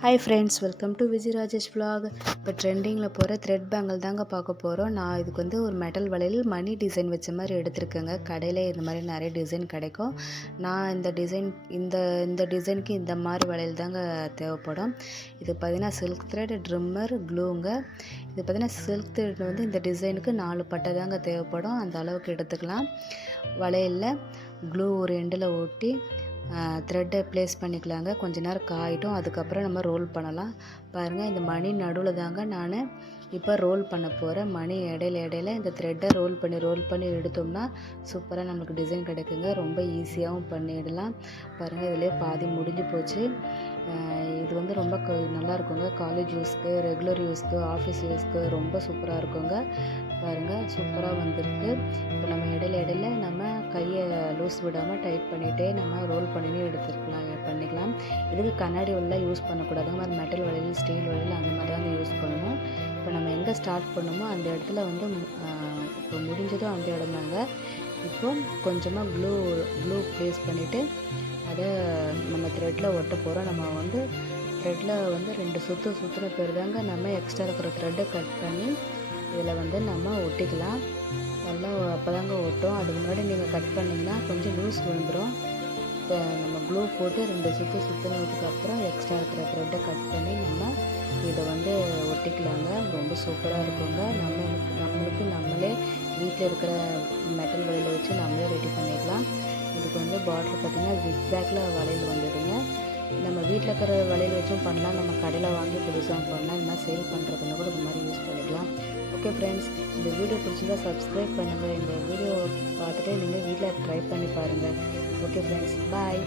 Hi friends welcome to Vijay Rajesh blog இப்போ ட்ரெண்டிங்கில் போகிற த்ரெட் பேங்கிள் தாங்க பார்க்க போகிறோம் நான் இதுக்கு வந்து ஒரு மெட்டல் வளையல் மணி டிசைன் வச்ச மாதிரி எடுத்திருக்கேங்க. கடையில் இந்த மாதிரி நிறைய டிசைன் கிடைக்கும். நான் இந்த டிசைன் இந்த இந்த டிசைனுக்கு இந்த மாதிரி வளையல் தாங்க தேவைப்படும். இது பார்த்தீங்கன்னா சில்க் த்ரெட் ட்ரிம்மர் க்ளூங்க இது பார்த்திங்கன்னா சில்க் த்ரெட் வந்து இந்த டிசைனுக்கு நாலு பட்டை தாங்க தேவைப்படும். அந்த அளவுக்கு எடுத்துக்கலாம். வளையலில் க்ளூ ஒரு எண்டில் ஒட்டி த்ரெட்டை ப்ளேஸ் பண்ணிக்கலாங்க. கொஞ்ச நேரம் காயிட்டும். அதுக்கப்புறம் நம்ம ரோல் பண்ணலாம். பாருங்கள் இந்த மணி நடுவில் தாங்க நான் இப்போ ரோல் பண்ண போகிறேன் மணி இடையில இடையில இந்த த்ரெட்டை ரோல் பண்ணி ரோல் பண்ணி எடுத்தோம்னா சூப்பராக நமக்கு டிசைன் கிடைக்குங்க. ரொம்ப ஈஸியாகவும் பண்ணிடலாம். பாருங்கள் இதிலே பாதி முடிஞ்சு போச்சு. இது வந்து ரொம்ப க நல்லா இருக்குங்க காலேஜ் யூஸ்க்கு ரெகுலர் யூஸ்க்கு ஆஃபீஸ் யூஸ்க்கு ரொம்ப சூப்பராக இருக்குங்க. பாருங்கள் சூப்பராக வந்திருக்கு. இப்போ நம்ம இடையில இடையில நம்ம கையை லூஸ் விடாமல் டைட் பண்ணிகிட்டே நம்ம ரோல் பண்ணினே எடுத்துருக்கலாம் பண்ணிக்கலாம். இதுக்கு கண்ணாடி உள்ள யூஸ் பண்ணக்கூடாது மாதிரி மெட்டல் வளையல் ஸ்டீல் வளையல் அந்த மாதிரி தான் யூஸ் பண்ணணும். இப்போ நம்ம எங்கே ஸ்டார்ட் பண்ணுமோ அந்த இடத்துல வந்து இப்போ முடிஞ்சதும் அந்த இடம் இப்போ கொஞ்சமாக க்ளூ க்ளூ ப்ளேஸ் பண்ணிவிட்டு அதை நம்ம த்ரெட்டில் ஒட்ட போகிறோம் நம்ம வந்து த்ரெட்டில் வந்து ரெண்டு சுற்று சுற்றுன பேர் தாங்க நம்ம எக்ஸ்ட்ரா இருக்கிற த்ரெட்டை கட் பண்ணி இதில் வந்து நம்ம ஒட்டிக்கலாம். நல்லா அப்போ தாங்க ஒட்டும். அதுக்கு முன்னாடி நீங்கள் கட் பண்ணிங்கன்னா கொஞ்சம் லூஸ் விழுந்துடும் இப்போ நம்ம க்ளூ போட்டு ரெண்டு சுற்று சுற்றினதுக்கு அப்புறம் எக்ஸ்ட்ரா இருக்கிற த்ரெட்டை கட் பண்ணி நம்ம இதை வந்து ஒட்டிக்கலாங்க. ரொம்ப சூப்பராக இருக்குங்க. நம்ம நம்மளுக்கு நம்மளே வீட்டில் இருக்கிற மெட்டல் வளையல் வச்சு நம்மளே ரெடி பண்ணிக்கலாம் இதுக்கு வந்து பார்டர் பார்த்திங்கன்னா ஜிக் பேக்கில் வளையல் வந்துடுங்க. நம்ம வீட்டில் இருக்கிற வளையல் வச்சும் பண்ணலாம். நம்ம கடையில் வாங்கி புதுசாக பண்ணலாம். இந்த மாதிரி சேல் பண்ணுறதுனா கூட இந்த மாதிரி யூஸ் பண்ணிக்கலாம். ஓகே ஃப்ரெண்ட்ஸ் இந்த வீடியோ பிடிச்சிருந்தா சப்ஸ்கிரைப் பண்ணுங்கள் இந்த வீடியோ பார்த்துட்டு நீங்கள் வீட்டில் ட்ரை பண்ணி பாருங்கள் ஓகே ஃப்ரெண்ட்ஸ் பாய்